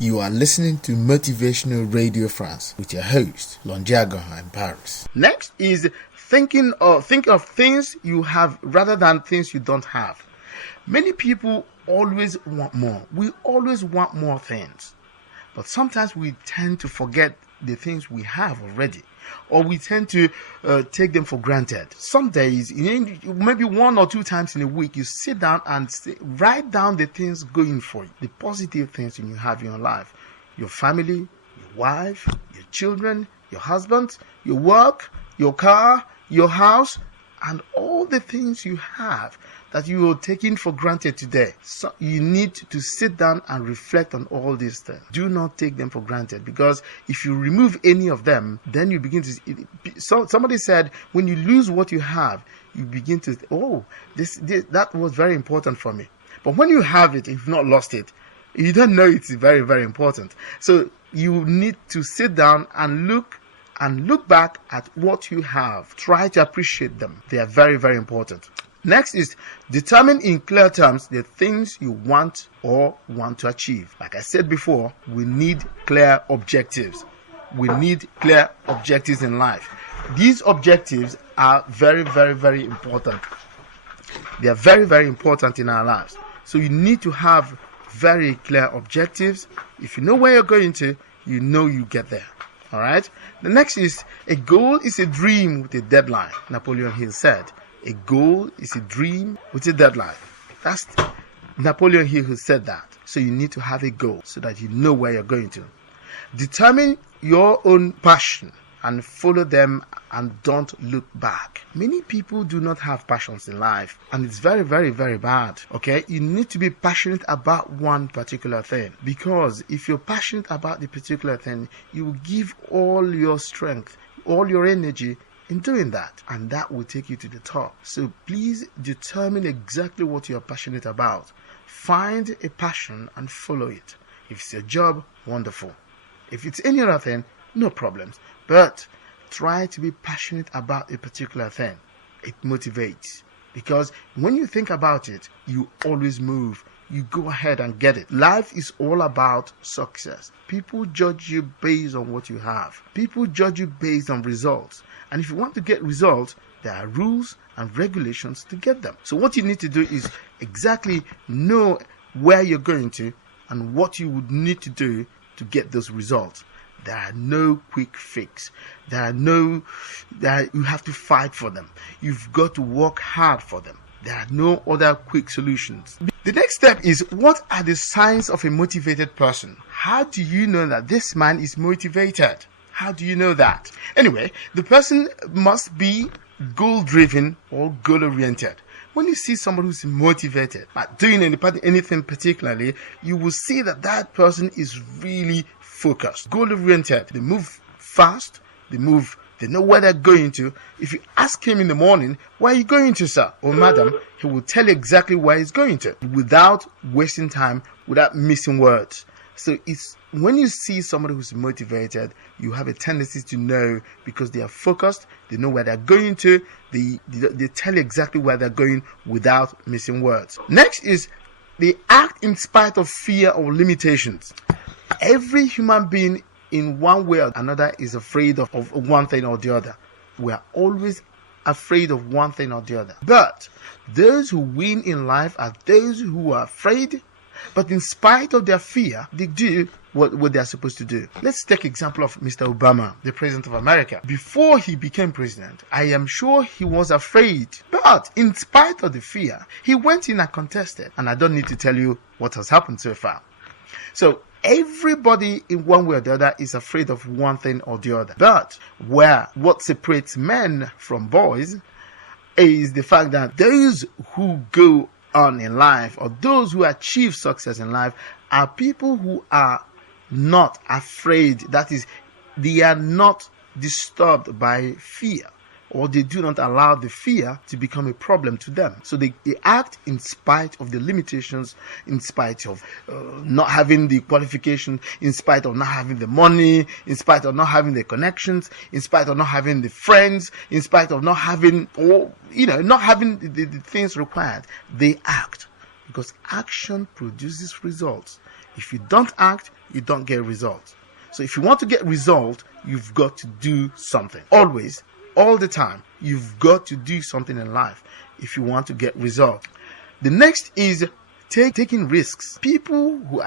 You are listening to Motivational Radio France with your host, Longy AGOHA in Paris. Next is think of things you have rather than things you don't have. Many people always want more. We always want more things. But sometimes we tend to forget the things we have already, or we tend to take them for granted. Some days, maybe 1 or 2 times in a week, you sit down and write down the things going for you, the positive things you have in your life, your family, your wife, your children, your husband, your work, your car, your house, and all the things you have that you are taking for granted today. So you need to sit down and reflect on all these things. Do not take them for granted, because if you remove any of them, then you begin to. Somebody said, when you lose what you have, you begin to. That was very important for me. But when you have it, you've not lost it. You don't know it's very, very important. So you need to sit down and look back at what you have. Try to appreciate them. They are very, very important. Next is determine in clear terms the things you want or want to achieve. Like I said before, we need clear objectives. We need clear objectives in life. These objectives are very, very, very important. They are very, very important in our lives. So you need to have very clear objectives. If you know where you're going to, you know you get there. All right. The next is a goal is a dream with a deadline. Napoleon Hill said, a goal is a dream with a deadline. That's Napoleon Hill who said that. So you need to have a goal so that you know where you're going to. Determine your own passion and follow them and don't look back. Many people do not have passions in life, and it's very, very, very bad. Okay, you need to be passionate about one particular thing, because if you're passionate about the particular thing, you will give all your strength, all your energy in doing that, and that will take you to the top. So please determine exactly what you're passionate about. Find a passion and follow it. If it's your job, wonderful. If it's any other thing, no problems. But try to be passionate about a particular thing. It motivates, because when you think about it, you always move. You go ahead and get it. Life is all about success. People judge you based on what you have. People judge you based on results. And if you want to get results, there are rules and regulations to get them. So what you need to do is exactly know where you're going to and what you would need to do to get those results. There are no quick fix. You have to fight for them. You've got to work hard for them. There are no other quick solutions. The next step is, what are the signs of a motivated person? How do you know that this man is motivated? How do you know that? Anyway, the person must be goal-driven or goal-oriented. When you see somebody who's motivated at doing anything particularly, you will see that that person is really focused, goal-oriented. They move fast, they know where they're going to. If you ask him in the morning, where are you going to, sir or madam, he will tell you exactly where he's going to without wasting time, without missing words. So it's when you see somebody who's motivated, you have a tendency to know, because they are focused, they know where they're going to, they tell you exactly where they're going without missing words. Next is they act in spite of fear or limitations. Every human being in one way or another is afraid of one thing or the other. We are always afraid of one thing or the other. But those who win in life are those who are afraid, but in spite of their fear, they do what they are supposed to do. Let's take example of Mr. Obama, the president of America. Before he became president, I am sure he was afraid. But in spite of the fear, he went in and contested. And I don't need to tell you what has happened so far. So everybody in one way or the other is afraid of one thing or the other. But what separates men from boys is the fact that those who go on in life, or those who achieve success in life, are people who are not afraid. That is, they are not disturbed by fear, or they do not allow the fear to become a problem to them. So they act in spite of the limitations, in spite of not having the qualification, in spite of not having the money, in spite of not having the connections, in spite of not having the friends, in spite of not having, not having the things required. They act, because action produces results. If you don't act, you don't get results. So if you want to get result, you've got to do something. Always, all the time, you've got to do something in life if you want to get result. The next is taking risks. People who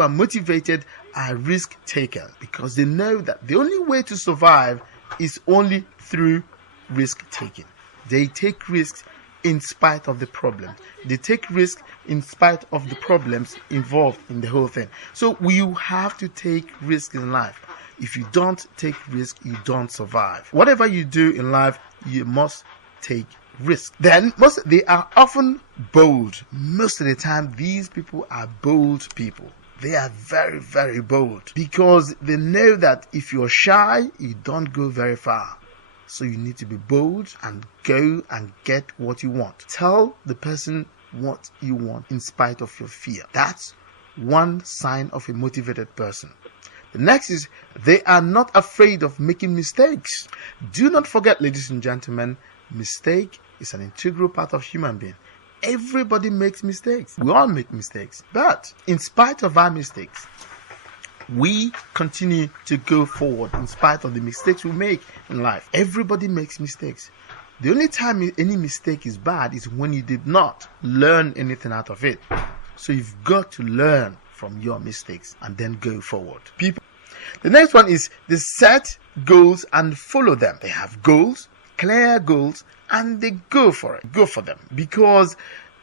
are motivated are risk takers because they know that the only way to survive is only through risk taking. They take risks in spite of the problems. They take risks in spite of the problems involved in the whole thing. So you have to take risks in life. If you don't take risks, you don't survive. Whatever you do in life, you must take risks. Then they are often bold. Most of the time, these people are bold people. They are very, very bold because they know that if you're shy, you don't go very far. So you need to be bold and go and get what you want. Tell the person what you want in spite of your fear. That's one sign of a motivated person. The next is they are not afraid of making mistakes. Do not forget, ladies and gentlemen, mistake is an integral part of human being. Everybody makes mistakes. We all make mistakes. But in spite of our mistakes, we continue to go forward in spite of the mistakes we make in life. Everybody makes mistakes. The only time any mistake is bad is when you did not learn anything out of it. So you've got to learn from your mistakes and then go forward. The next one is they set goals and follow them. They have goals, clear goals, and they go for it. Go for them because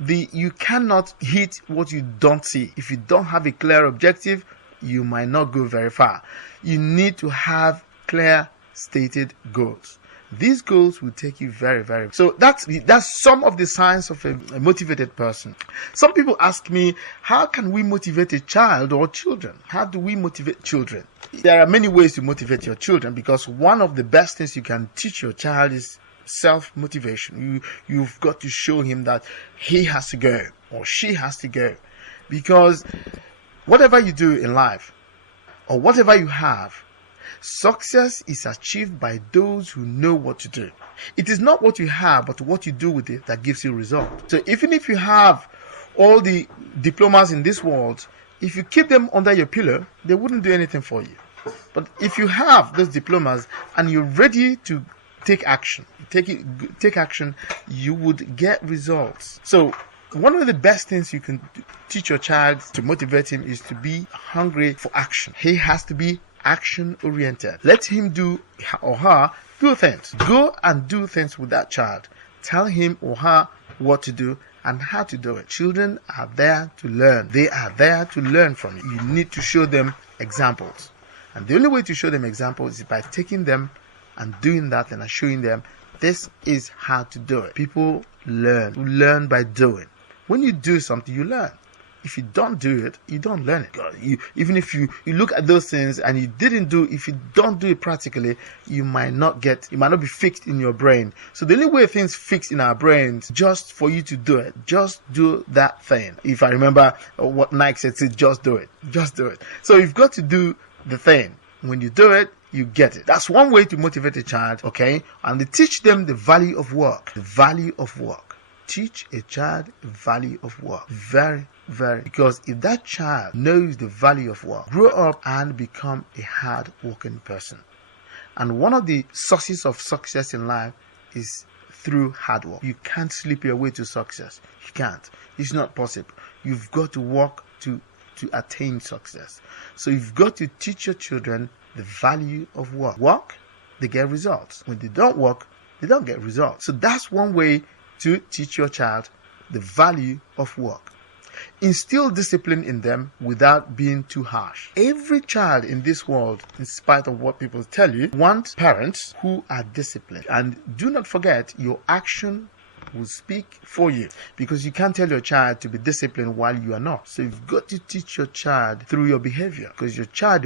you cannot hit what you don't see. If you don't have a clear objective, you might not go very far. You need to have clear stated goals. These goals will take you very, very. So that's some of the signs of a motivated person. Some people ask me, how can we motivate a child or children? How do we motivate children? There are many ways to motivate your children because one of the best things you can teach your child is self-motivation. You've got to show him that he has to go or she has to go, because whatever you do in life or whatever you have, success is achieved by those who know what to do. It is not what you have, but what you do with it that gives you result. So even if you have all the diplomas in this world, if you keep them under your pillow, they wouldn't do anything for you. But if you have those diplomas and you're ready to take action, you would get results. So one of the best things you can teach your child to motivate him is to be hungry for action. He has to be action oriented. Let him do or her do things. Go and do things with that child. Tell him or her what to do and how to do it. Children are there to learn. They are there to learn from you. You need to show them examples. And the only way to show them examples is by taking them and doing that and showing them this is how to do it. People learn. You learn by doing. When you do something, you learn. If you don't do it, you don't learn it. Even if you look at those things and you didn't do, if you don't do it practically, it might not be fixed in your brain. So the only way things fix in our brains, just for you to do it, just do that thing. If I remember what Nike said, just do it. Just do it. So you've got to do the thing. When you do it, you get it. That's one way to motivate a child, okay? And they teach them the value of work. The value of work. Teach a child the value of work. Very, because if that child knows the value of work, grow up and become a hard-working person. And one of the sources of success in life is through hard work. You can't sleep your way to success. You can't. It's not possible. You've got to work to attain success. So you've got to teach your children the value of work. Work, they get results. When they don't work, they don't get results. So that's one way to teach your child the value of work. Instill discipline in them without being too harsh. Every child in this world, in spite of what people tell you, wants parents who are disciplined. And do not forget, your action will speak for you, because you can't tell your child to be disciplined while you are not. So you've got to teach your child through your behavior, because your child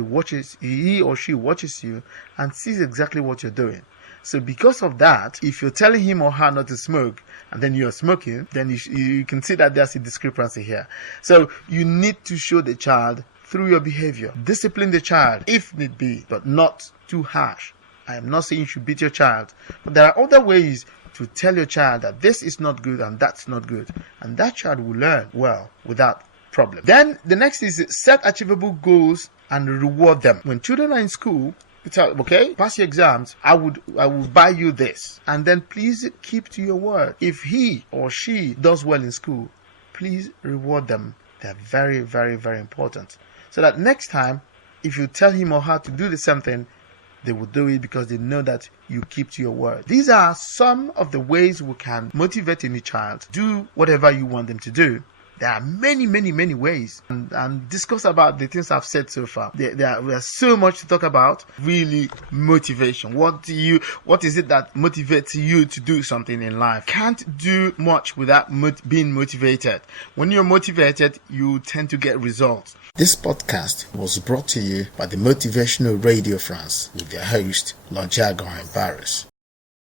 he or she watches you and sees exactly what you're doing. So because of that, if you're telling him or her not to smoke and then you're smoking, then you can see that there's a discrepancy here. So you need to show the child through your behavior. Discipline the child if need be, but not too harsh. I am not saying you should beat your child, but there are other ways to tell your child that this is not good and that's not good. And that child will learn well without problem. Then the next is set achievable goals and reward them. When children are in school, okay, pass your exams, I will buy you this, and then please keep to your word. If he or she does well in school, please reward them. They're very, very, very important, so that next time if you tell him or her to do the same thing, they will do it because they know that you keep to your word. These are some of the ways we can motivate any child to do whatever you want them to do. There are many, many, many ways, and discuss about the things I've said so far. There's so much to talk about. Really, motivation. What is it that motivates you to do something in life? Can't do much without being motivated. When you're motivated, you tend to get results. This podcast was brought to you by the Motivational Radio France with their host, Longy AGOHA in Paris.